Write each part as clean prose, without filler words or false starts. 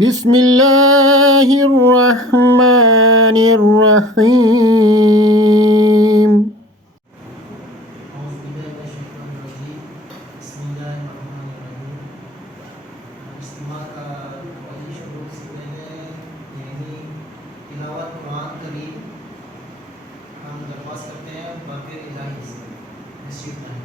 بسم الله الرحمن الرحيم. أعوذ بالله من الشيطان الرجيم. بسم الله الرحمن الرحيم. इज्तिमा का अवली शुरू से पहले यानी तिलावत कुरान करीम हम दरख्वास्त करते हैं बाक़ी इलाही से नसीब नहीं।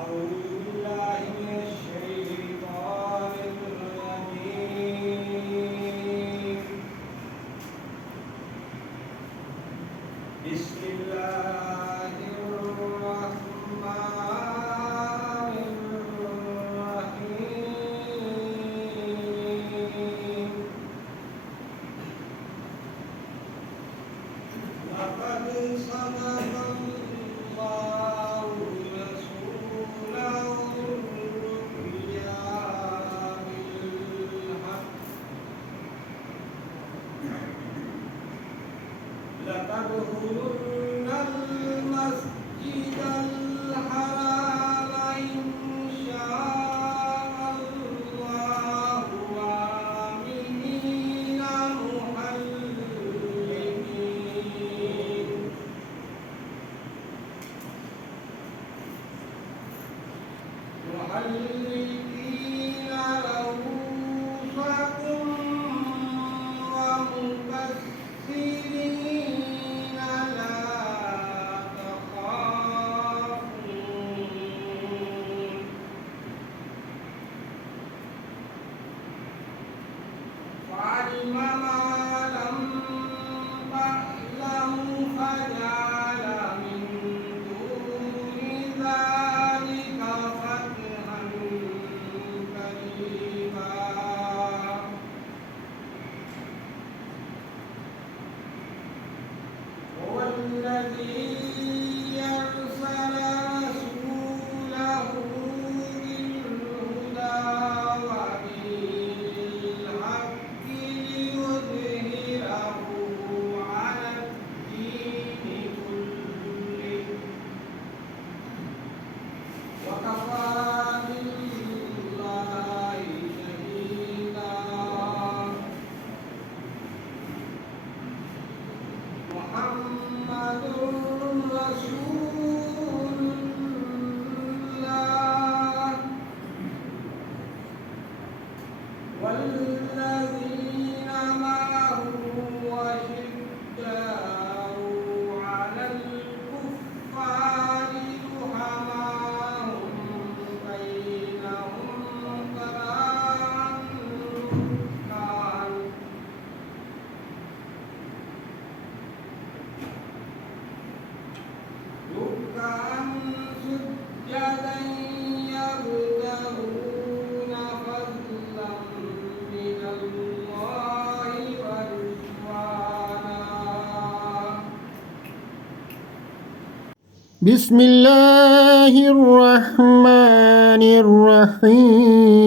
أعوذ بالله من الشيطان الرجيم. بسم الله الرحمن الرحيم. لقد صدق الله رسوله الرؤيا بالحق لتدخلن المسجد الحرام إن شاء الله آمنين محلقين رؤوسكم ومقصرين لا تخافون فعلم ما لم تعلموا فجعل من دون ذلك فتحا قريبا. هو الذي أرسل رسوله بالهدى ودين الحق ليظهره على الدين كله وكفى بالله شهيدا. محمد رسول الله والذين معه أشداء على الكفار رحماء بينهم تراهم ركعا سجدا يبتغون فضلا من الله ورضوانا. بسم الله الرحمن الرحيم.